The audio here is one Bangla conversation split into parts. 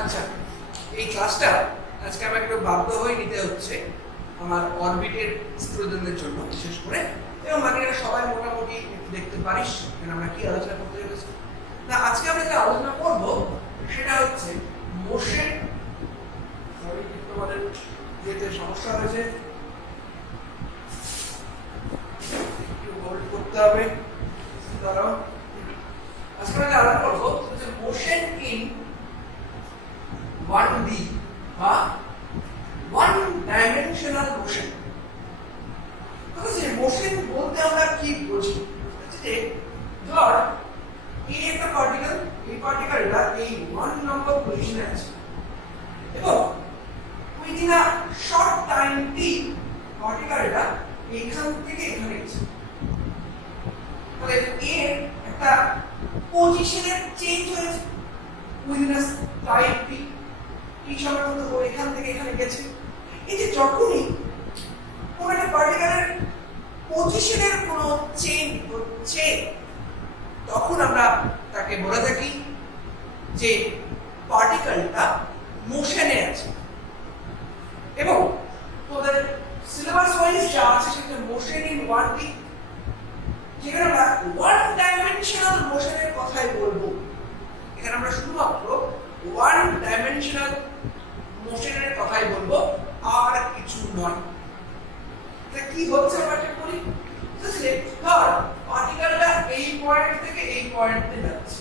আচ্ছা, এই ক্লাসটা আজকে আমাকে একটু বাধ্য হয়ে নিতে হচ্ছে আমার অরবিটের স্টুডেন্টদের জন্য বিশেষ করে, এবং বাকিরা সবাই মোটামুটি একটু দেখতে পারিস এখানে আমরা কি আলোচনা করতে চলেছি। না, আজকে আমরা যে আলোচনা করব সেটা হচ্ছে মোশন। সরি, তোমাদের যেতে সমস্যা হয়েছে, একটু হোল্ড করতে হবে। দাঁড়াও, আজকে আমরা আলোচনা করবো যে মোশন ইন 1D বা ওয়ান ডাইমেনশনাল মোশন। মোশন বলতে আমরা কি বুঝি? যে ধর এই একটা পার্টিকেল, এই পার্টিকেলটা এই 1 নম্বর পজিশনে আছে এবং within a short time t পার্টিকেলটা এখান থেকে এখানে গেছে। তাহলে এর একটা পজিশনের চেঞ্জ হয়েছে উইদিন আ টাইম t। এই সময় মতো ও এখান থেকে এখানে গেছে। এই যে যখনই কোন একটা পার্টিকেলের পজিশনের কোনো চেঞ্জ হচ্ছে তখন আমরা তাকে বলে থাকি যে পার্টিকেলটা মোশনে আছে। এবং তোদের সিলেবাস ওয়াইজ যা আছে সেটা মোশন ইন 1D, যেখানে আমরা ওয়ান ডাইমেনশনাল মোশনের কথাই বলবো। এখানে আমরা শুধুমাত্র ওয়ান ডাইমেনশনাল মোশনের কথাই বলবো, আর কিছু নয়। এটা কি হচ্ছে আমরা চেক করি। বুঝলে, ধর পার্টিকেলটা এই পয়েন্ট থেকে এই পয়েন্টে যাচ্ছে,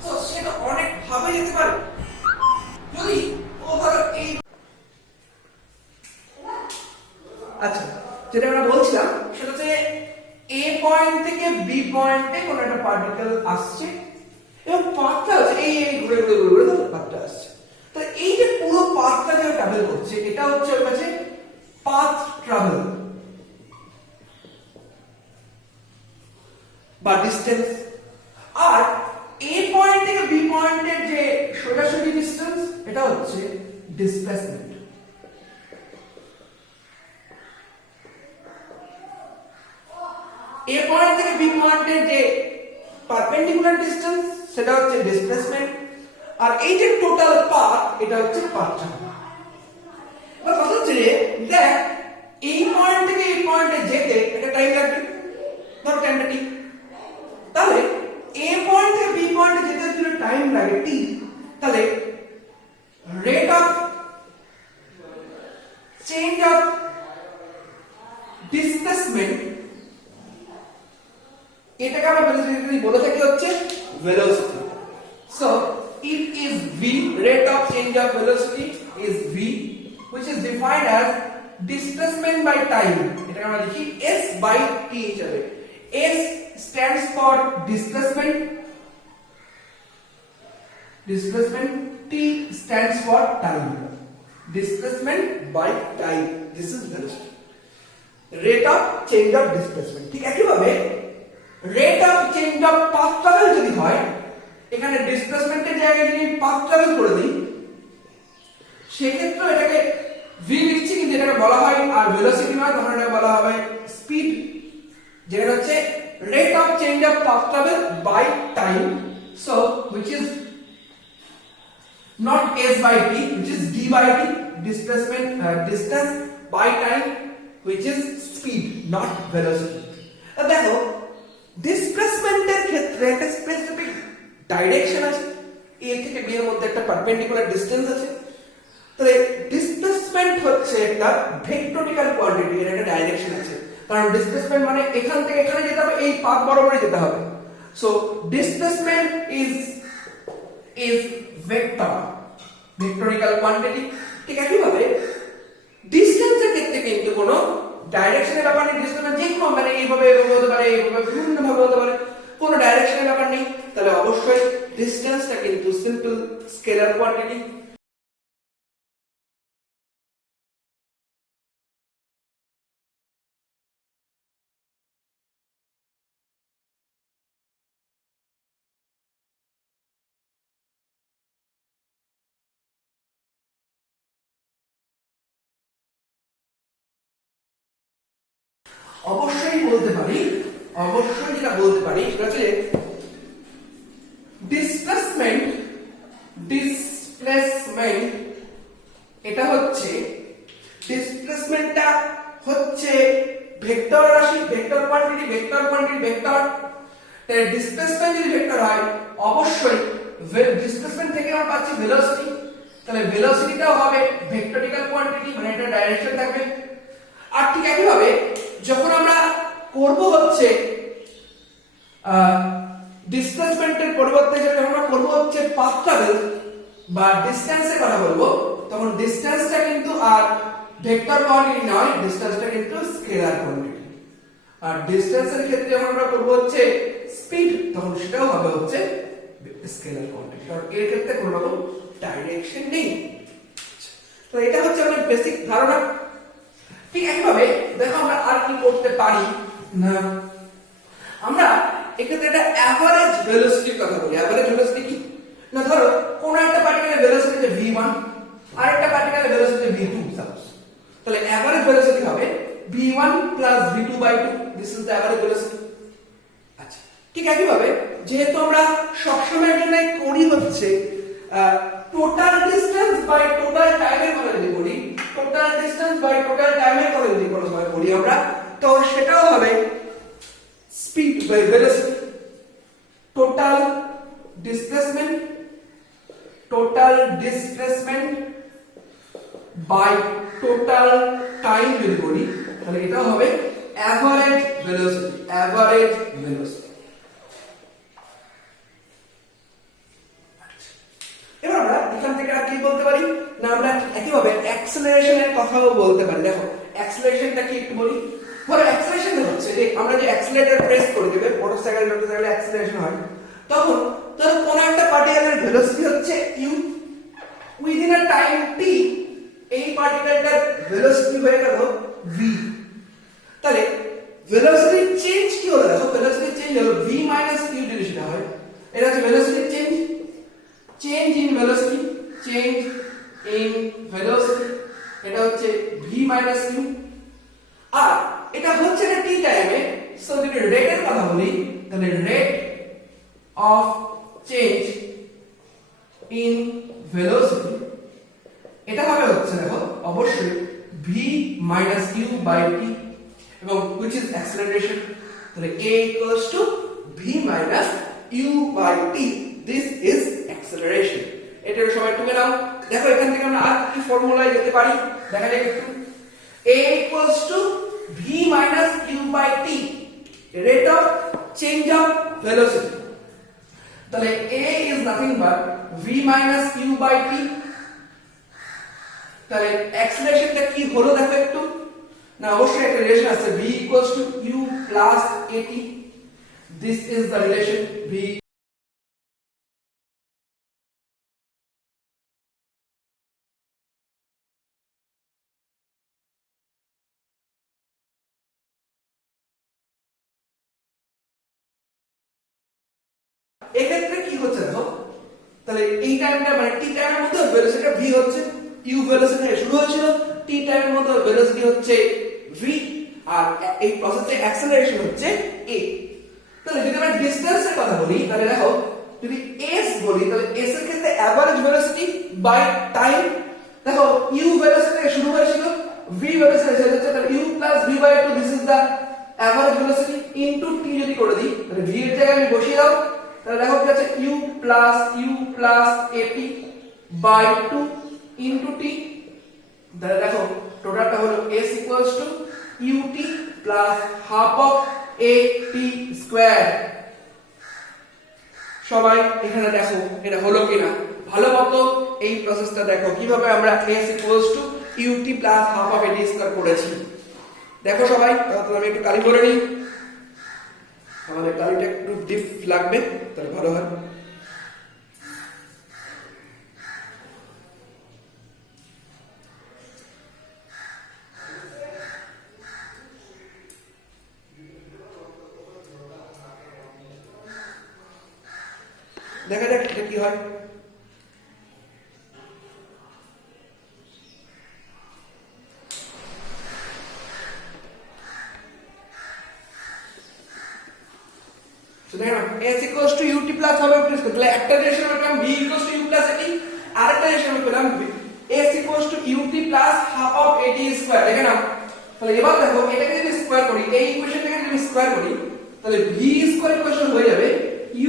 তো সেটা অনেক ভাবে যেতে পারে। যদি ও ধরো এই, আচ্ছা, যেটা আমরা বলছিলাম সেটা হচ্ছে এ পয়েন্ট থেকে বি পয়েন্টে কোন একটা পার্টিকেল আসছে এবং পাথটা আছে এই ঘুরে ঘুরে ঘুরে ঘুরে পাথটা আসছে। তো এই যে পুরো পাথটা যে ট্রাভেল করছে এটা হচ্ছে ওর কাছে পাথ ট্রাভেল বা ডিসটেন্স। আর এ পয়েন্ট থেকে বি পয়েন্টের যে সোজাসুজি ডিসটেন্স এটা হচ্ছে ডিসপ্লেসমেন্ট। এ পয়েন্ট থেকে বি পয়েন্টের যে পারপেন্ডিকুলার ডিসটেন্স সেটা হচ্ছে ডিসপ্লেসমেন্ট। আর এই যে টোটাল পাথ এটা হচ্ছে পাথ ট্রাভেল। এবার কথা হচ্ছে যে দেখ এই পয়েন্ট থেকে এই পয়েন্টে যেতে একটা টাইম লাগবে, ধরো 10টা t। তাহলে এ পয়েন্ট থেকে বি পয়েন্টে যেতে যদি টাইম লাগে t, তাহলে rate of change of displacement এটাকে আমরা বেসিক্যালি বলে থাকি হচ্ছে velocity. So it is v, rate of change of velocity is v, which is defined as displacement by time। এটাকে আমরা লিখি s by t হিসেবে। s stands for displacement, t stands for time। displacement by time, this is velocity, rate of change of displacement। ঠিক একইভাবে rate of change of path travel যদি হয়, এখানে ডিসপ্লেসমেন্টের জায়গায় যদি পাথ ট্রাভেল করে দিই সেক্ষেত্রে এটাকে v লিখছি, কিন্তু এটাকে বলা হয় আর ভেলোসিটি নয়, তখন এটাকে বলা হবে স্পিড, যেটা হচ্ছে rate of change of path travel by time. So which is not s by t, which is d by t, displacement distance by time, which is speed, not velocity। দেখো ডিসপ্লেসমেন্টের ক্ষেত্রে একটা স্পেসিফিক ডাইরেকশন আছে, a থেকে b এর মধ্যে একটা পারপেন্ডিকুলার ডিসটেন্স আছে। তাহলে ডিসপ্লেসমেন্ট হচ্ছে একটা ভেক্টরিক্যাল কোয়ান্টিটি, এর একটা ডাইরেকশন আছে, কারণ ডিসপ্লেসমেন্ট মানে এখান থেকে এখানে যেতে হবে, এই পাথ বরাবরই যেতে হবে। So displacement is vector, vectorical quantity. ঠিক একইভাবে ডিসটেন্সের ক্ষেত্রে কিন্তু কোনো ডাইরেকশনের ব্যাপার নেই। ডিসপ্লেসমেন্ট যে কোনো মানে এইভাবে হতে পারে, এইভাবে বিভিন্ন ভাবে হতে পারে, কোনো ডাইরেকশনের ব্যাপার নেই। তাহলে অবশ্যই ডিসটেন্সটা কিন্তু সিম্পল স্কেলার কোয়ান্টিটি। অবশ্যই বলতে পারি, অবশ্যই যেটা বলতে পারি সেটা হচ্ছে ডিসপ্লেসমেন্ট ডিসপ্লেসমেন্ট এটা হচ্ছে ডিসপ্লেসমেন্টটা হচ্ছে ভেক্টর রাশি, vector quantity, vector quantity, vector. তাহলে ডিসপ্লেসমেন্ট যদি ভেক্টর হয় অবশ্যই ডিসপ্লেসমেন্ট থেকে আমরা পাচ্ছি ভেলোসিটি, তাহলে ভেলোসিটিটাও হবে ভেক্টরিক্যাল কোয়ান্টিটি, মানে এটা ডাইরেকশন থাকবে। আর ঠিক একইভাবে যখন আমরা করব হচ্ছে ডিসপ্লেসমেন্টের পরিবর্তে যখন আমরা করব হচ্ছে পাথ ট্রাভেল বা ডিসটেন্সের কথা বলবো, তখন ডিসটেন্সটা কিন্তু আর ভেক্টর কোয়ান্টিটি নয়, ডিসটেন্সটা কিন্তু স্কেলার কোয়ান্টিটি। আর ডিসটেন্সের ক্ষেত্রে যখন আমরা করব হচ্ছে স্পিড, তখন সেটাও হবে হচ্ছে স্কেলার কোয়ান্টিটি, কারণ এর ক্ষেত্রে কোনো রকম ডাইরেকশন নেই। তো এটা হচ্ছে আমাদের বেসিক ধারণা। ঠিক একইভাবে দেখো আমরা আর কি করতে পারি না, আমরা এক্ষেত্রে একটা অ্যাভারেজ ভেলোসিটির কথা বলি। অ্যাভারেজ ভেলোসিটি কি না, ধরো কোন একটা পার্টিকুলার ভেলোসিটি যে v1 আর একটা পার্টিকুলার ভেলোসিটি v2 সাপোজ, তাহলে অ্যাভারেজ ভেলোসিটি হবে v1 v2/2, this is the average velocity. আচ্ছা, ঠিক একইভাবে যেহেতু আমরা সবসময়ের জন্য করি হচ্ছে টোটাল ডিসটেন্স বাই টোটাল টাইমের কথা যদি বলি, টোটাল ডিসটেন্স বাই টোটাল টাইমের কথা যদি কোনো সময় বলি আমরা, তো সেটাও হবে speed by velocity. Total displacement by total time যদি বলি, তাহলে এটা হবে অ্যাভারেজ ভেলোসিটি, অ্যাভারেজ ভেলোসিটি। এবার আমরা এখান থেকে আর কি বলতে পারি না, আমরা একইভাবে অ্যাক্সেলারেশনের কথাও বলতে পারি। দেখো অ্যাক্সেলারেশনটা কি একটু বলি। ধরো অ্যাক্সেলারেশন হচ্ছে যে আমরা যে অ্যাক্সিলারেটর প্রেস করে দেবে মোটরসাইকেল অ্যাক্সেলারেশন হয়, তখন ধরো কোন একটা পার্টিকেলের ভেলোসিটি হচ্ছে u, within a time t এই পার্টিকেলটার ভেলোসিটি হয়ে গেল v। তাহলে ভেলোসিটি চেঞ্জ কি হলো, দেখো ভেলোসিটি চেঞ্জ হলো v মাইনাস u যদি সেটা হয়, এটা হচ্ছে velocity change, change in velocity, change in velocity, এটা হচ্ছে v মাইনাস u। আর এটা হচ্ছে না t টাইমে, সো যদি রেটের কথা বলি, তাহলে rate of change in velocity এটা হবে হচ্ছে দেখো অবশ্যই v minus u by t, এবং which is acceleration, তাহলে a equals to v minus u by t, this is acceleration। এটার সবাই টুকে নাও। দেখো এখান থেকে আমরা আর কি ফর্মুলায় যেতে পারি, দেখা যাক একটু। a equals to v minus u by t, rate of change of velocity, তাহলে a is nothing but v minus u by t। তাহলে অ্যাক্সিলারেশনটা কি হলো দেখো একটু না, অবশ্যই একটা রিলেশন আছে v equals to u plus at, this is the relation v। এক্ষেত্রে কি হচ্ছে দেখো, তাহলে এই টাইমটা মানে t টাইমের মধ্যে ভেলোসিটিটা v হচ্ছে, u ভেলোসিটি শুরু হয়েছিল, t টাইমের মধ্যে ভেলোসিটি হচ্ছে v, আর এই প্রসেসে অ্যাক্সেলারেশন হচ্ছে a। তাহলে যদি আমরা ডিসটেন্সের কথা বলি, তাহলে দেখো যদি s বলি, তাহলে s এর ক্ষেত্রে অ্যাভারেজ ভেলোসিটি বাই টাইম, দেখো u ভেলোসিটি শুরু হয়েছিল, v ভেলোসিটি শেষ হচ্ছে, তাহলে u plus v by 2, this is the average velocity into t যদি করে দিই, তাহলে v এর জায়গায় আমি বসিয়ে দাও, তাহলে দেখো কি আছে u plus at by 2 into t, তাহলে দেখো টোটালটা হলো s equals to ut plus half of at square। সবাই এখানে দেখো এটা হলো কিনা, ভালো মতো এই প্রসেসটা দেখো কিভাবে আমরা s equals to ut plus half of at square করেছি। দেখো সবাই, তাহলে আমি একটু কালি করে নিই, আমাদের কালিটা একটু ডিপ লাগবে তাহলে ভালো হয়। দেখা যাক এটা কি হয়। s equals to ut plus হবে, তাহলে একটা রিলেশন পেলাম v equals to u plus at, আরেকটা রিলেশন আমি পেলাম s equals to ut plus half of at square. দেখে নাও, তাহলে এবার দেখো এটাকে যদি স্কয়ার করি, এই ইকুয়েশনটাকে যদি স্কয়ার করি, তাহলে v স্কয়ার ইকুয়েশন হয়ে যাবে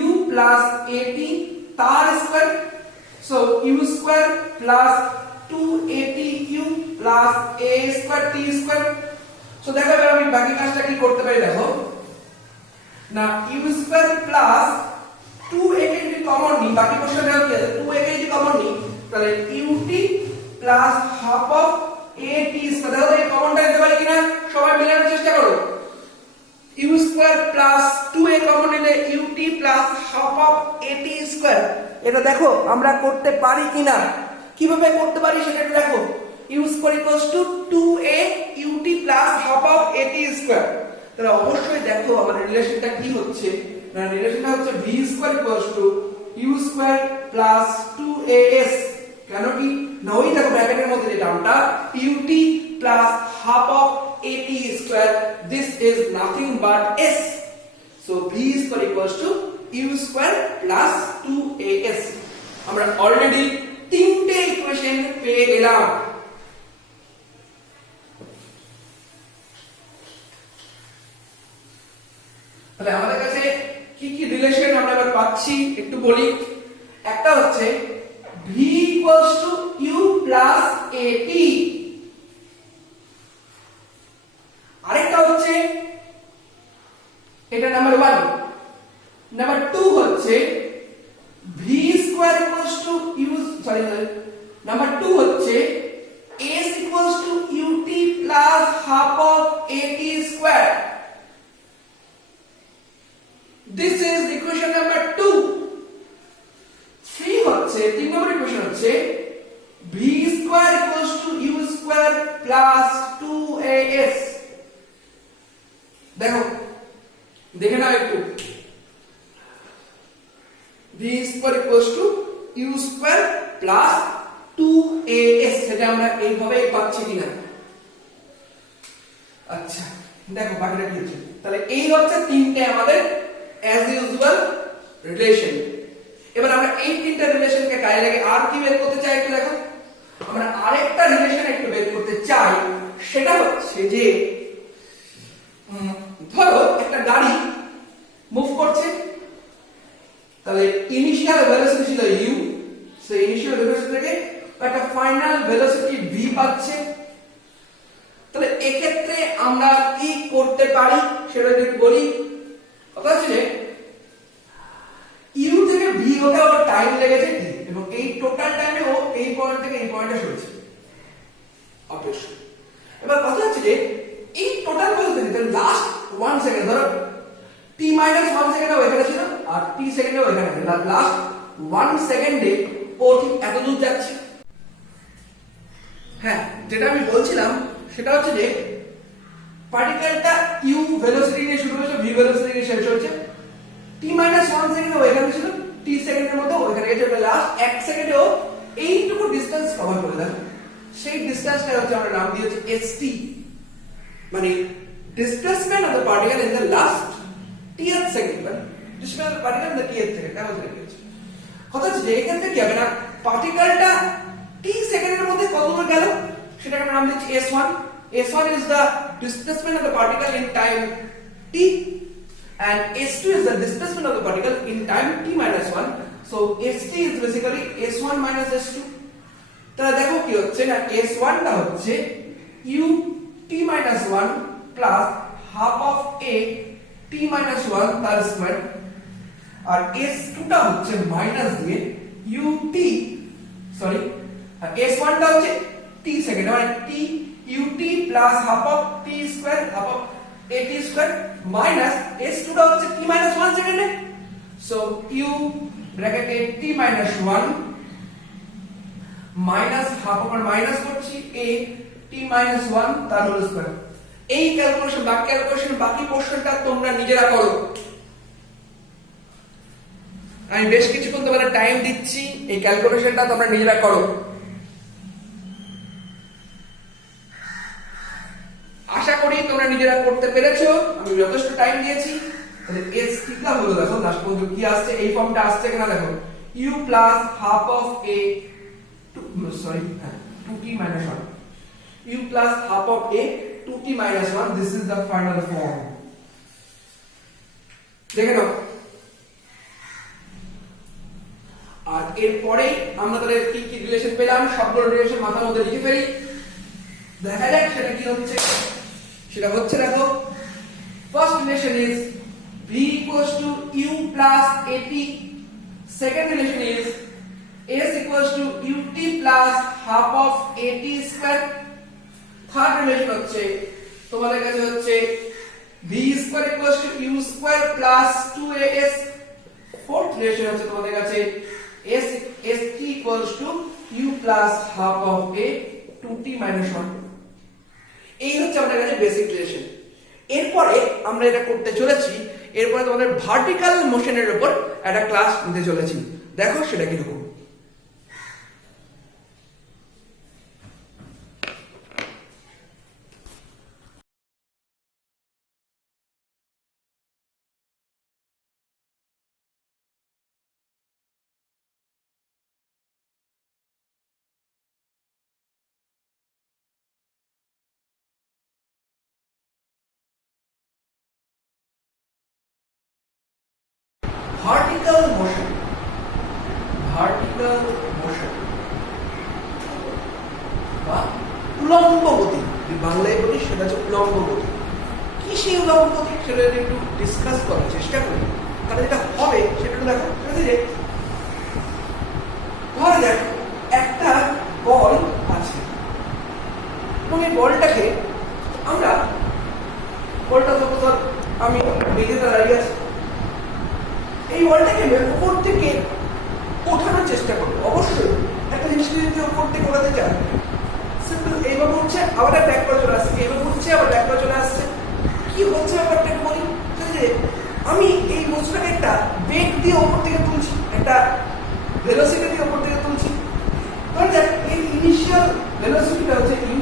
u plus at তার square. So u square plus 2atu plus a square t square. So দেখো এবার আমি বাকি কাজটা কি করতে পারি, দেখো না, u স্কয়ার প্লাস 2ak যদি কমন নিই, বাকি পোরশনটা কি আছে, 2ak যদি কমন নিই, তাহলে ut plus half of at square. দেখো এই কমনটা নিতে পারি কিনা, সবাই মেলানোর চেষ্টা করো। u square plus 2a common নিলে ut plus half of at square, এটা দেখো আমরা করতে পারি কিনা। কিভাবে করতে পারি সেটা একটু দেখো। u square equals to 2a ut plus half of at square. তাহলে অবশ্যই দেখো আমাদের রিলেশনটা কি হচ্ছে, না রিলেশনটা হচ্ছে v square equals to u square plus 2as। কেন কি না, ওই দেখো ব্র্যাকেটের মধ্যে যে টার্মটা ut plus half of at square, this is nothing but s। So v square equals to u square plus 2as। আমরা অলরেডি তিনটে ইকুয়েশন পেয়ে গেলাম। তাহলে আমাদের কাছে কি কি রিলেশন আমরা এবার পাচ্ছি একটু বলি। একটা হচ্ছে v equals to u plus at, আরেকটা হচ্ছে এটা নাম্বার 1। নাম্বার 2 হচ্ছে v square equals to u, sorry number 2 হচ্ছে s equals to ut plus half of at square. This is equation number 2. 3 হচ্ছে 3 নম্বর ইকুয়েশন হচ্ছে v square equals to u square plus 2as। দেখো দেখে নাও একটু, v square equals to u square plus 2as, সেটা আমরা এইভাবে পাচ্ছি কিনা। আচ্ছা দেখো বাকিটা কি হচ্ছে। তাহলে এই হচ্ছে তিনটে আমাদের as usual রিলেশন। এবার আমরা এই তিনটা রিলেশনকে কাজে লাগিয়ে আর কি বের করতে চাই একটু দেখো। আমরা আরেকটা রিলেশন একটু বের করতে চাই, সেটা হচ্ছে যে ধরো একটা গাড়ি মুভ করছে, তাহলে ইনিশিয়াল ভেলোসিটি ছিল u, সেই ইনিশিয়াল ভেলোসিটি থেকে একটা ফাইনাল ভেলোসিটি v পাচ্ছে। তাহলে এক্ষেত্রে আমরা কি করতে পারি সেটা যদি বলি, কথা হচ্ছে যে u থেকে v হতে ওর টাইম লেগেছে t, এবং এই টোটাল টাইমে ও এই পয়েন্ট থেকে এই পয়েন্টে সরেছে অবশ্যই। এবার কথা হচ্ছে যে এই টোটাল ভেলোসিটি লাস্ট 1 সেকেন্ড, ধরো t মাইনাস 1 সেকেন্ড ও এখানে ছিল আর t সেকেন্ডে ও এখানে ছিল, লাস্ট 1 সেকেন্ডে ও ঠিক এত দূর যাচ্ছে। হ্যাঁ, যেটা আমি বলছিলাম সেটা হচ্ছে যে পার্টিকেলটা u ভেলোসিটি নিয়ে শুরু হয়েছে, v ভেলোসিটি নিয়ে শেষ হয়েছে, t মাইনাস 1 সেকেন্ডে ও এখানে ছিল, t সেকেন্ডের মধ্যে ওখানে গেছে, লাস্ট 1 সেকেন্ডে ও এইটুকু ডিসটেন্স কভার করে দেন। সেই ডিসটেন্সটা হচ্ছে আমরা নাম দিয়েছি st, মানে displacement of the particle in the last tth second, মানে displacement of the particle in the tth second। এটা বলতে চাইছি কথা হচ্ছে যে এখান থেকে কি হবে না, পার্টিকেলটা t সেকেন্ডের মধ্যে কত দূর গেল সেটাকে আমরা নাম দিচ্ছি s1। s1 is the displacement of the particle in time t, and s2 is the displacement of the particle in time t minus 1. So st is basically s1 minus s2. তাহলে দেখো কি হচ্ছে না, s1 টা হচ্ছে u t minus 1 plus half of a t minus 1 তার স্কয়ার, আর s2 টা হচ্ছে মাইনাস দিয়ে ut, সরি s1 টা হচ্ছে t সেকেন্ড, মানে t ut plus half of t square half of at square minus s2 টা হচ্ছে t minus 1 সেকেন্ডে। সো u ব্র্যাকেটে t minus 1 minus half over minus করছি a t minus 1 তার হোল স্কয়ার। এই ক্যালকুলেশন বাকি পোরশনটা তোমরা নিজেরা করো, আমি বেশ কিছুক্ষণ তোমাদের টাইম দিচ্ছি, এই ক্যালকুলেশনটা তোমরা নিজেরা করো। আশা করি তোমরা নিজেরা করতে পেরেছো, আমি যথেষ্ট টাইম দিয়েছি। তাহলে s কিটা হলো দেখো লাস্ট পর্যন্ত কি আসছে, এই ফর্মটা আসছে কিনা দেখো, u plus half of a t 2t minus 1 u plus half of a 2t minus 1 this is the final form দেখে নাও আর এরপরে আমরা তাহলে কি কি রিলেশন পেলাম সবগুলো রিলেশন মাথার মধ্যে লিখে ফেলি দেখা যাক সেটা কি হচ্ছে সেটা হচ্ছে দেখো first relation is v equals to u plus at second relation is s equals to ut plus half of at square third relation হচ্ছে তোমাদের কাছে হচ্ছে v square equals to u square plus 2as fourth relation হচ্ছে তোমাদের কাছে st equals to u plus half of a 2t minus 1 এই হচ্ছে আমাদের কাছে বেসিক রিলেশন এরপরে আমরা এটা করতে চলেছি এরপরে তোমাদের ভার্টিক্যাল মোশনের উপর একটা ক্লাস নিতে চলেছি দেখো সেটা কি রকম vertical motion বা উল্লম্ব গতি যে বাংলায় বলি সেটা হচ্ছে উল্লম্ব গতি কি সেই উল্লম্ব গতি সেটা একটু ডিসকাস করার চেষ্টা করি তাহলে যেটা হবে সেটা দেখো যে ধরে দেখো একটা বল আছে এবং এই বলটাকে আমরা বলটা ধর আমি মেঝেতে দাঁড়িয়ে আছি এই বলটাকে উপর থেকে ওঠানোর চেষ্টা করবো অবশ্যই একটা জিনিস যদি উপর থেকে ওঠাতে চান সিম্পল এইভাবে উঠছে আবার ব্যাক করে চলে আসছে এইভাবে উঠছে আবার ব্যাক করে চলে আসছে কি হচ্ছে ব্যাপারটা বলি যে আমি এই বস্তুটাকে একটা বেগ দিয়ে উপর থেকে তুলছি একটা ভেলোসিটি দিয়ে উপর থেকে তুলছি ধরে যাক এই ইনিশিয়াল ভেলোসিটিটা হচ্ছে ইউ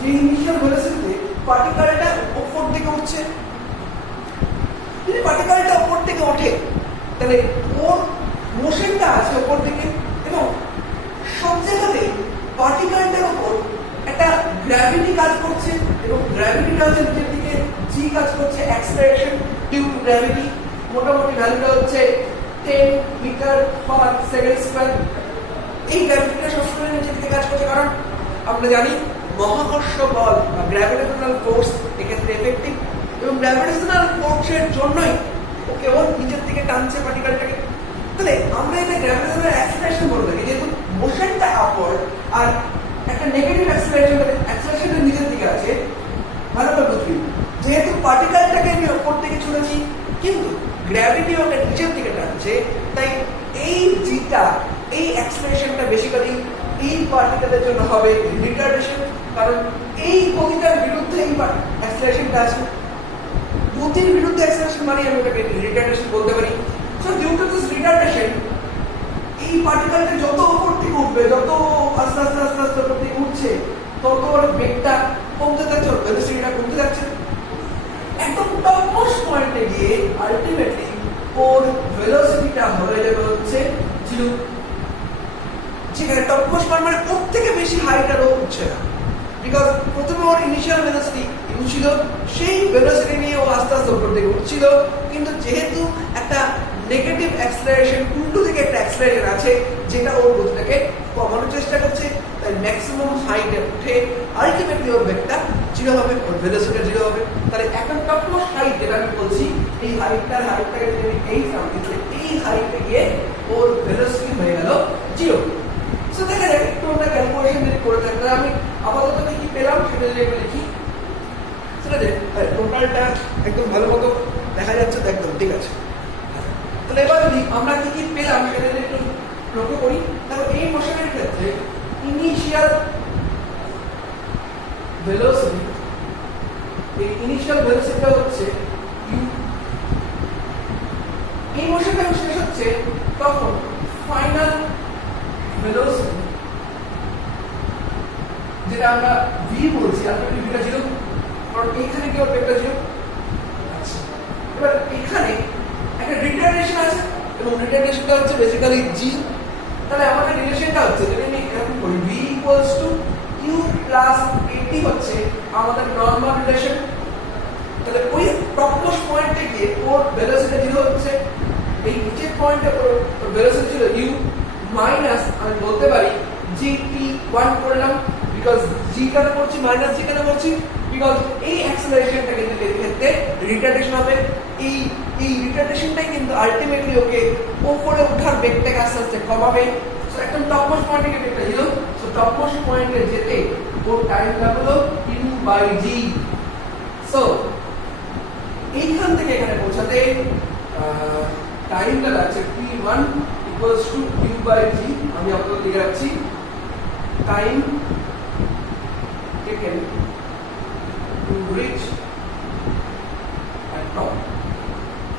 যে ইনিশিয়াল ভেলোসিটিতে পার্টিকেলটা উপর থেকে উঠছে যদি পার্টিকেলটা উপর থেকে ওঠে তাহলে ওর মোশনটা আছে উপর দিকে এবং সব জায়গাতে পার্টিকেলটার উপর একটা গ্র্যাভিটি কাজ করছে এবং গ্র্যাভিটিটা হচ্ছে নিচের দিকে জি কাজ করছে অ্যাক্সেলারেশন ডিউ টু গ্র্যাভিটি মোটামুটি ভ্যালুটা হচ্ছে 10 মিটার পার সেকেন্ড স্কয়ার এই গ্র্যাভিটিটা সবসময় নিচের দিকে কাজ করছে কারণ আমরা জানি মহাকর্ষ বল বা গ্র্যাভিটেশনাল ফোর্স এক্ষেত্রে এফেক্টিভ এবং গ্র্যাভিটেশনাল ফোর্সের জন্যই ও কেবল নিচের দিকে টানছে পার্টিকেলটাকে তাহলে আমরা এটা গ্র্যাভিটেশনাল অ্যাক্সেলারেশন বলবো যেহেতু মোশনটা আপওয়ার্ড আর একটা নেগেটিভ অ্যাক্সেলারেশনের নিচের দিকে আছে ভালো করে বুঝবি যেহেতু পার্টিকেলটাকে আমি উপর থেকে ছুঁড়েছি কিন্তু গ্র্যাভিটি ওকে নিচের দিকে টানছে তাই এই জিটা এই অ্যাক্সেলারেশনটা বেসিক্যালি এই পার্টিকেলের জন্য হবে রিটার্ডেশন কারণ এই গতিটার বিরুদ্ধে এই অ্যাক্সেলারেশনটা আছে গতির বিরুদ্ধে অ্যাক্সেলারেশন মানে আমি ওটাকে রিটার্ডেশন বলতে পারি so due to this retardation এই পার্টিকেলটা যত উপর থেকে উঠবে যত আস্তে আস্তে আস্তে আস্তে উপর থেকে উঠছে তত ওর বেগটা কমতে যাচ্ছে ওর ভেলোসিটিটা কমতে যাচ্ছে একদম টপমোস্ট পয়েন্টে গিয়ে আলটিমেটলি ওর ভেলোসিটিটা হয়ে যাবে হচ্ছে 0 যেখানে টপমোস্ট পয়েন্ট মানে ওর থেকে বেশি হাইট আর ও উঠছে না বিকজ প্রথমে ওর ইনিশিয়াল ভেলোসিটি ইউ ছিল সেই ভেলোসিটি নিয়ে ও আস্তে আস্তে উপর দিকে উঠছিল কিন্তু যেহেতু একটা নেগেটিভ অ্যাক্সেলারেশন উল্টো দিকে একটা অ্যাক্সেলারেশন আছে যেটা ওর গতিটাকে কমানোর চেষ্টা করছে তাই ম্যাক্সিমাম হাইটে উঠে আলটিমেটলি ওর বেগটা 0 হবে ওর ভেলোসিটি 0 হবে তাহলে এখন টপমোস্ট হাইট যেটা আমি বলছি এই হাইটটাকে যদি আমি এই নামতে এই হাইটে গিয়ে ওর ভেলোসিটি হয়ে গেল 0 সো দেখা যাক একটু আমরা ক্যালকুলেশন যদি করে থাকি আমি আপাতত কি পেলাম সেটা যদি আমি লিখি সেটা যে টোটালটা একদম ভালো মতো দেখা যাচ্ছে একদম ঠিক আছে তাহলে এবার যদি আমরা কি কি পেলাম সেটা যদি একটু লক্ষ্য করি তাহলে এই মোশনের ক্ষেত্রে ইনিশিয়াল ভেলোসিটি এই ইনিশিয়াল ভেলোসিটিটা হচ্ছে u এই মোশনটা শেষ হচ্ছে তখন ফাইনাল ভেলোসিটি যেটা আমরা v বলছি আলটিমেটলি ভিটা 0 কারণ এইখানে কি ওর বেগটা 0 আচ্ছা এবার এখানে একটা রিটার্ডেশন আছে এবং রিটার্ডেশনটা হচ্ছে বেসিক্যালি g তাহলে আমাদের রিলেশনটা হচ্ছে যদি আমি এরকম করি ইকুয়ালস টু ইউ প্লাস এটি হচ্ছে আমাদের নর্মাল রিলেশন। তাহলে ওই টপমোস্ট পয়েন্টে গিয়ে ওর ভেলোসিটি 0 হচ্ছে, এই নিচের পয়েন্টে ওর ভেলোসিটি ছিল ইউ মাইনাস আমি বলতে পারি gt1 করলাম, বিকজ g কেন করছি মাইনাস g কেন করছি, বিকজ এই অ্যাক্সেলারেশনটা কিন্তু এর ক্ষেত্রে রিটার্ডেশন হবে। এই রিটার্ডেশনটাই কিন্তু আলটিমেটলি ওকে উপরে ওঠার বেগটাকে আস্তে আস্তে কমাবে। সো একদম টপমোস্ট পয়েন্টে গিয়ে বেগটা 0, সো টপমোস্ট পয়েন্টে যেতে ওর টাইম লাগলো u/g। সো এইখান থেকে এখানে পৌঁছাতে টাইমটা লাগছে t1 ইকুয়ালস টু u/g। আমি আপনাদের লিখে রাখছি টাইম টেকেন টু রিচ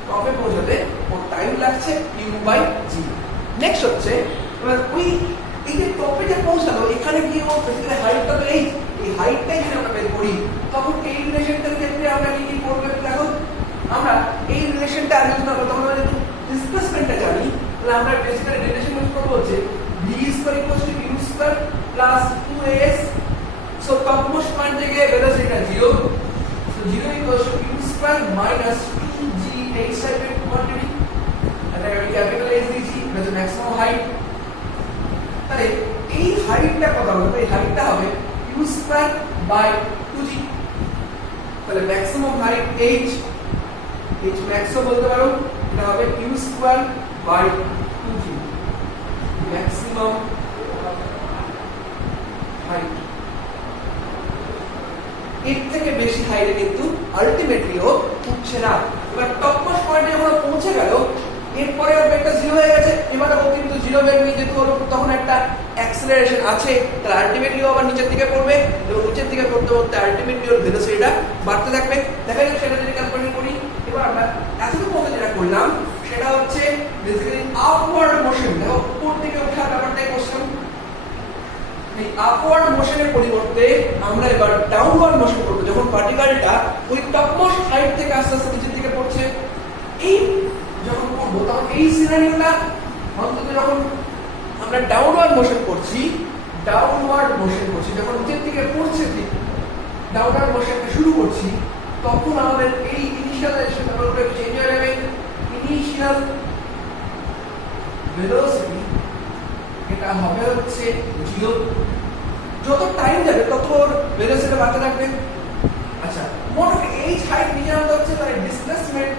টপে পৌঁছাতে ওর টাইম লাগছে u/g। নেক্সট হচ্ছে এবার ওই এই যে টপে যে পৌঁছালো এখানে গিয়ে ওর বেসিক্যালি হাইটটা তো এই হাইটটাই যদি আমরা বের করি তখন এই রিলেশনটার ক্ষেত্রে আমরা কি কি করবো দেখো। আমরা এই রিলেশনটা আর ইউজ না করতে আমরা যদি ডিসপ্লেসমেন্টটা জানি তাহলে আমরা বেসিক্যালি রিলেশন ইউজ করবো হচ্ছে v square equals to u square plus 2as। So topmost point থেকে ভেলোসিটিটা 0, so 0 equals to u square minus 2g h টাইপের কোয়ান্টিটি, এটা আমি ক্যাপিটাল H দিয়েছি, এটা ম্যাক্সিমাম হাইট। তাহলে এই হাইটটা কত হবে, এই হাইটটা হবে u স্কয়ার বাই 2g। তাহলে ম্যাক্সিমাম হাইট h max ও বলতে পারো, এটা হবে u square by 2g maximum height. এর থেকে বেশি হাইটে কিন্তু আলটিমেটলি ও উঠছে না। এবার টপমোস্ট পয়েন্টে যখন পৌঁছে গেল এরপরে ওর বেগটা 0 হয়ে গেছে, এবারে ও কিন্তু 0 বেগ নিয়ে যেহেতু ওর তখন একটা অ্যাক্সেলারেশন আছে, তাহলে আলটিমেটলি ও আবার নিচের দিকে পড়বে এবং নিচের দিকে পড়তে পড়তে আলটিমেটলি ওর ভেলোসিটিটা বাড়তে থাকবে। দেখা যাক সেটা যদি ক্যালকুলেট করি। এবার আমরা এতটুকু পর্যন্ত যেটা করলাম সেটা হচ্ছে বেসিক্যালি আপওয়ার্ড মোশন। দেখো উপর দিকে ওঠার ব্যাপারটাই কোশ্চেন। এই আপওয়ার্ড মোশনের পরিবর্তে আমরা এবার ডাউনওয়ার্ড মোশন করব। যখন পার্টিকেলটা ওই টপমোস্ট হাইট থেকে আস্তে আস্তে নিচের দিকে পড়ছে, এই যখন করব তখন এই সিনারিওটা অন্তত যখন আমরা ডাউনওয়ার্ড মোশন করছি যখন নিচের দিকে পড়ছে ঠিক ডাউনওয়ার্ড মোশনটা শুরু করছি তখন আমাদের এই ইনিশিয়ালাইজেশন ব্যাপারটা চেঞ্জ হয়ে যাবে। ইনিশিয়াল ভেলোসিটি এটা হবে হচ্ছে 0, যত টাইম যাবে তত ওর ভেলোসিটি বাড়তে থাকবে। আচ্ছা মোট এই হাইট নিচে নামতে হচ্ছে, তাই ডিসপ্লেসমেন্ট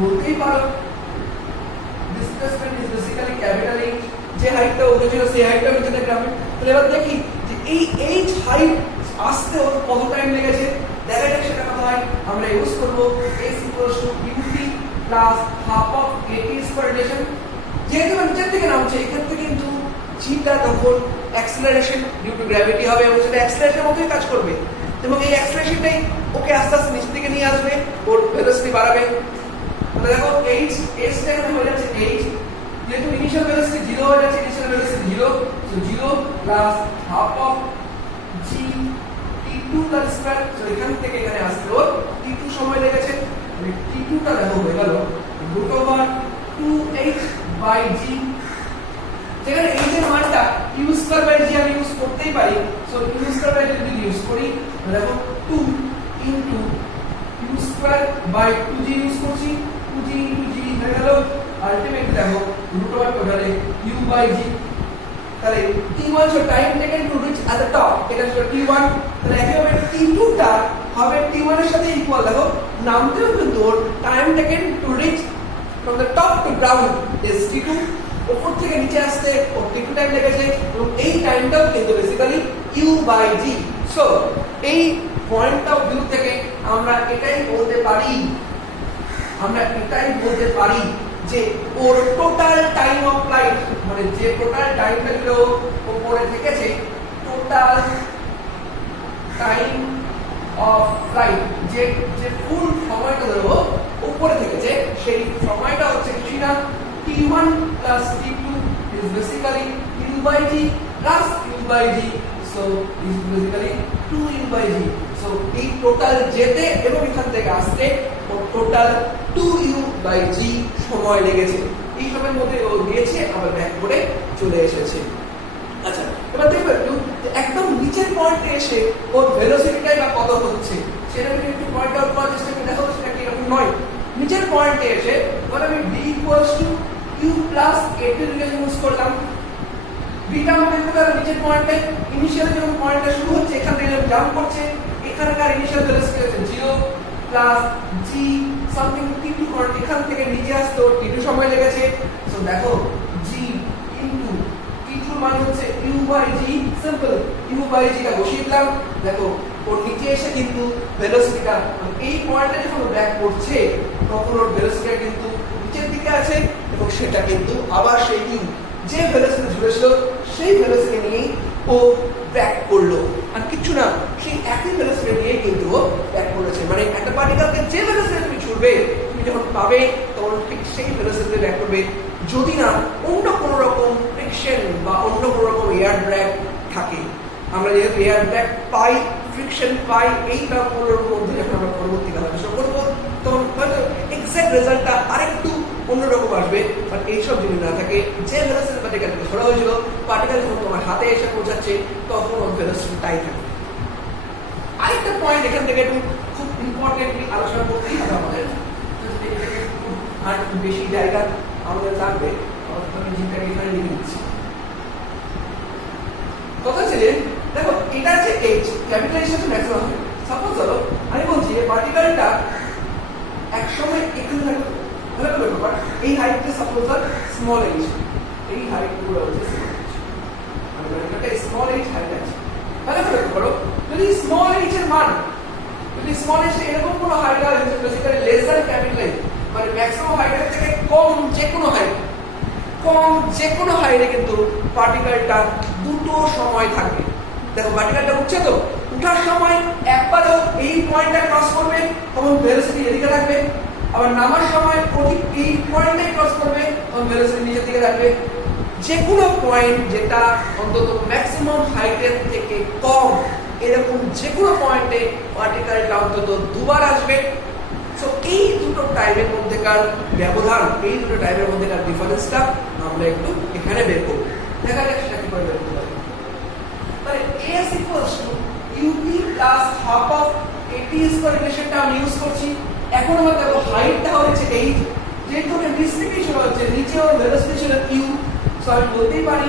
বলতেই পারো। Displacement is basically capital H। যে হাইটটা ওকে ছিল সেই হাইটটা নিচে দেখলাম। তাহলে এবার দেখি যে এই h হাইট আসতে ওর কত টাইম লেগেছে, দেখা যাক সেটা কত হয়। আমরা ইউজ করব s equals to ut plus half of at square relation. যেহেতু নিচের থেকে নামছে এখান থেকে কিন্তু gটা তখন অ্যাক্সেলারেশন ডিউ টু গ্র্যাভিটি হবে এবং সেটা অ্যাক্সেলারেশনের মতোই কাজ করবে এবং এই অ্যাক্সেলারেশনটাই ওকে আস্তে আস্তে নিচ দিকে নিয়ে আসবে, ওর ভেলোসিটি বাড়াবে। তাহলে দেখো h s টা এখানে হয়ে যাচ্ছে h, যেহেতু ইনিশিয়াল ভেলোসিটি 0 হয়ে যাচ্ছে, initial velocity 0, so 0 plus half of g t2 তার স্কয়ার। সো এখান থেকে এখানে আসতে ওর t2 সময় লেগেছে। t2 টা দেখো হয়ে গেল √2h/g, যেখানে h এর মানটা u স্কয়ার বাই g আমি ইউজ করতেই পারি। So u square by g যদি ইউজ করি দেখো 2 into u square by 2g use করছি, 2g ইনটু g হয়ে গেল আলটিমেটলি দেখো √ওভার টোটালে u/g। তাহলে t1 so time taken to rich at the top, এটা হলো t1। তাহলে একেবারে t2 টা হবে t1 এর সাথে ইকুয়াল। দেখো নামতেও কিন্তু time taken to reach from the top to ground is t2, উপর থেকে নিচে আসতে ও t2 টাইম লেগেছে এবং এই টাইমটাও কিন্তু বেসিক্যালি u/g। সো এই পয়েন্ট অফ ভিউ থেকে আমরা এটাই বলতে পারি যে ওর টোটাল টাইম অফ ফ্লাইট, মানে যে টোটাল টাইমটা ছিল উপরে থেকেছে, টোটাল টাইম অফ ফ্লাইট যে ফুল সময়টা ধরো উপরে থেকেছে সেই সময়টা হচ্ছে কি না t1 plus t2 is basically u/g plus u/g, so is basically 2u/g। So এই টোটাল যেতে এবং এখান থেকে আসতে ওর টোটাল 2u/g সময় লেগেছে। এই সময়ের মধ্যে ও গিয়েছে আবার ব্যাক করে চলে এসেছে। আচ্ছা এবার দেখবে একটু একদম নিচের পয়েন্টে এসে ওর ভেলোসিটিটাই বা কত হচ্ছে সেটা যদি একটু পয়েন্ট আউট করার চেষ্টা করি, দেখো সেটা কি এরকম নয়। নিচের পয়েন্টে এসে ধর আমি d = u + a relation use করলাম। বিটা আমাদের নিচের পয়েন্টে ইনিশিয়াল যখন পয়েন্টটা শুরু হচ্ছে এখান থেকে জাম্প করছে, এখানকার ইনিশিয়াল ভেলোসিটি হচ্ছে 0 plus g something t2 point, এখান থেকে নিচে আসতে t2 সময় লেগেছে। সো দেখো g ইনটু t2 মানে হচ্ছে u/g, সিম্পল u/g টা বসিয়ে দিলাম। দেখো ওর নিচে এসে কিন্তু ভেলোসিটিটা এই পয়েন্টে যখন ব্যাক করছে তখন ওর ভেলোসিটিটা কিন্তু নিচের দিকে আছে এবং সেটা কিন্তু আবার সেই যে ভেলোসিটি ঝুলেছিল সেই ভেলোসিটি নিয়েই ও ব্যাক করলো, আর কিছু না, সেই একই ভেলোসিটি নিয়ে কিন্তু ও ব্যাক করেছে। মানে একটা পার্টিকেলকে যে ভেলোসিটি তুমি ছুড়বে তুমি যখন পাবে তখন ঠিক সেই ভেলোসিটিতে ব্যাক করবে, যদি না অন্য কোনো রকম ফ্রিকশন বা অন্য কোনো রকম এয়ার ড্র্যাগ থাকে। আমরা যেহেতু এয়ার ড্র্যাগ পাই, ফ্রিকশন পাই, এই টার্মগুলোর মধ্যে যখন আমরা পরবর্তীকালে আলোচনা করবো তখন হয়তো এক্সাক্ট রেজাল্টটা আরেকটু অন্যরকম আসবে। বাট এইসব যদি না থাকে, যে ভেলোসিটি পার্টিকেলকে ছড়া হয়েছিল পার্টিকেল যখন তোমার হাতে এসে পৌঁছাচ্ছে তখন ওর ভেলোসিটি তাই থাকে। আরেকটা পয়েন্ট এখান থেকে একটু খুব ইম্পর্টেন্টলি আলোচনা করতেই হবে আমাদের, আর একটু বেশি জায়গা আমাদের লাগবে, আমি জিনিসটাকে এখানে লিখে দিচ্ছি। কথা হচ্ছে যে দেখো এটা হচ্ছে h, ক্যাপিটাল h হচ্ছে ম্যাক্সিমাম হাইট। সাপোজ ধরো আমি বলছি এই পার্টিকেলটা একসময় এখানে থাকবে, ভালো করে ব্যাপার, এই হাইটটা সাপোজ ধর স্মল h, এই হাইট পুরো হচ্ছে স্মল h, মানে এটা স্মল h হাইট আছে। ভালো করে করো, যদি স্মল h এর মান, যদি স্মল h এরকম কোনো হাইট হয় যেটা basically less than capital h, মানে ম্যাক্সিমাম হাইটের থেকে কম যে কোনো হাইট, কম যে কোনো হাইটে কিন্তু পার্টিকেলটা দুটো সময় থাকবে। দেখো পার্টিকেলটা উঠছে, তো উঠার সময় একবারও এই পয়েন্টটা ক্রস করবে তখন ভেলোসিটি এদিকে থাকবে, আবার নামার সময় ঠিক এই পয়েন্টটাই ক্রস করবে তখন ভেলোসিটি নিচের দিকে থাকবে। যে কোনো পয়েন্ট যেটা অন্তত ম্যাক্সিমাম হাইটের থেকে কম, এরকম যে কোনো পয়েন্টে পার্টিকেলটা অন্তত দুবার আসবে। সো এই দুটো টাইমের মধ্যেকার ব্যবধান, এই দুটো টাইমের মধ্যেকার ডিফারেন্সটা আমরা একটু এখানে বের করব। দেখা যাক সেটা কি করে বের করতে পারি। তাহলে s = ut + half of at square রিলেশনটা আমি ইউজ করছি। এখন আমরা দেখো হাইটটা হচ্ছে 8, যেহেতু এটা নিচ থেকে শুরু হচ্ছে, নিচে ওর ভেলোসিটি ছিল u, সো আমি বলতেই পারি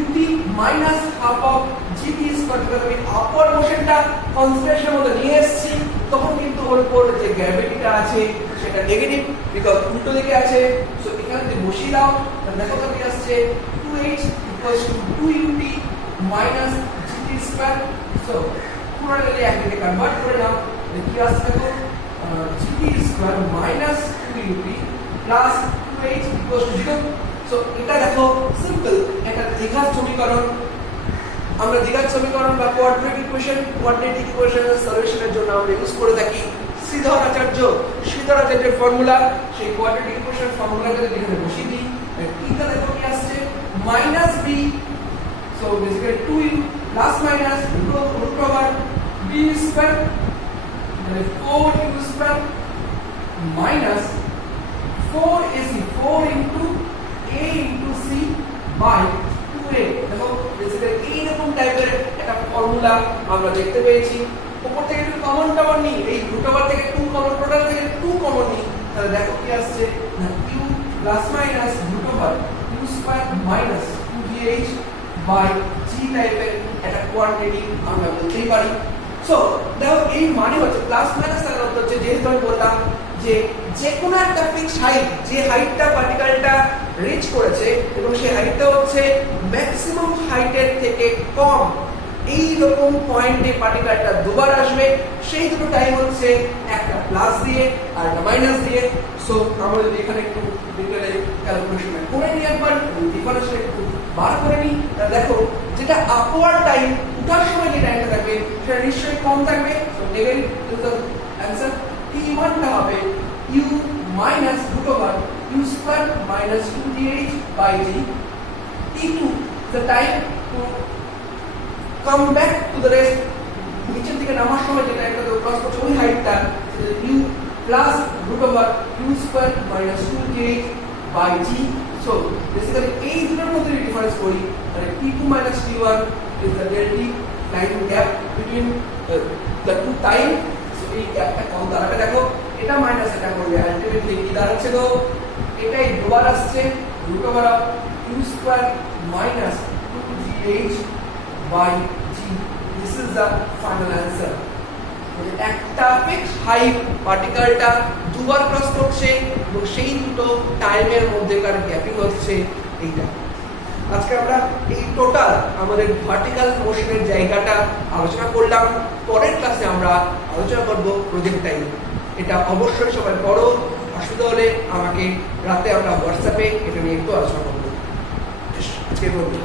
ut - half of gt square, আমি আপওয়ার্ড মোশনটা কনস্ট্যান্টের মধ্যে নিয়ে এসেছি, তখন কিন্তু ওর উপর যে গ্র্যাভিটিটা আছে সেটা নেগেটিভ, বিকজ উল্টো দিকে আছে। সো এখানে যদি বসিয়ে দাও তাহলে দেখো কত আসছে, 2h = 2ut - gt square. So পুরো যদি একদিকে কনভার্ট করে নাও তাহলে কি আসছে, দেখো gt square - 2ut + 2h = 0। So এটা দেখো সিম্পল একটা দ্বিঘাত সমীকরণ। আমরা দ্বিঘাত সমীকরণ বা কোঅর্ডিনেট ইকুয়েশনের সলিউশনের জন্য আমরা ইউজ করে থাকি শ্রীধরাচার্যের ফর্মুলা। সেই কোঅর্ডিনেট ইকুয়েশন ফর্মুলাটা যদি এখানে বসিয়ে দিই, এটা দেখো কি আসছে, -b, so basically 2u ± b square, মানে 4u square minus 4ac, 4 into a into c by 2a। দেখো বেসিক্যালি এইরকম টাইপের একটা ফর্মুলা আমরা দেখতে পেয়েছি। উপর থেকে একটু কমন টার্ম নিই, এই রুট ওভার থেকে 2 কমন, টোটাল থেকে 2 কমন নিই, তাহলে দেখো কি আসছে, u plus minus root over u square minus 2gh by g টাইপের একটা কোয়ান্টিটি আমরা বলতেই পারি। সো দেখো এই মানে হচ্ছে প্লাস মাইনাস এর অর্থ হচ্ছে, যেহেতু আমি বললাম যে কোনো একটা ফিক্সড হাইট, যে হাইটটা পার্টিকেলটা রিচ করেছে এবং সেই হাইটটা হচ্ছে ম্যাক্সিমাম হাইটের থেকে কম, এই রকম পয়েন্টে পার্টিকেলটা দুবার আসবে। সেই দুটো টাইম হচ্ছে একটা প্লাস দিয়ে আর একটা মাইনাস দিয়ে। সো আমরা যদি এখানে একটু ডিটেইলে ক্যালকুলেশন করে নিই, একবার ডিফারেন্সটা একটু বার করে নিই, তাহলে দেখো যেটা আপওয়ার্ড টাইম, উঠার সময় যে টাইমটা থাকবে সেটা নিশ্চয়ই কম থাকবে। So negative is the answer. t1 টা হবে u minus root over u square minus 2gh by g. t2 the time to come back to the rest, নিচের দিকে নামার সময় যেটা একটা ক্রস করছে ওই হাইটটা u plus root over u square minus 2gh by G. So basically এই দুটোর মধ্যে ডিফারেন্স করি, মানে t2 minus t1 is the delta time gap between the two time. So এই গ্যাপটা কম দাঁড়াবে। দেখো এটা মাইনাস এটা করলে আলটিমেটলি কি দাঁড়াচ্ছে গো, এটাই দুবার আসছে root over of q square minus 2gh by g। This is the final answer. একটা ফিক্সড হাইট পার্টিকেলটা দুবার ক্রস করছে এবং সেই দুটো টাইমের মধ্যেকার গ্যাপিং হচ্ছে এইটা। আজকে আমরা এই টোটাল আমাদের ভার্টিক্যাল মোশনের জায়গাটা আলোচনা করলাম। পরের ক্লাসে আমরা আলোচনা করব প্রজেক্টাইল। এটা অবশ্যই সবাই পড়ো, অসুবিধা হলে আমাকে রাতে আমরা হোয়াটসঅ্যাপে এটা নিয়ে একটু আলোচনা করবো। আজকে বলবো।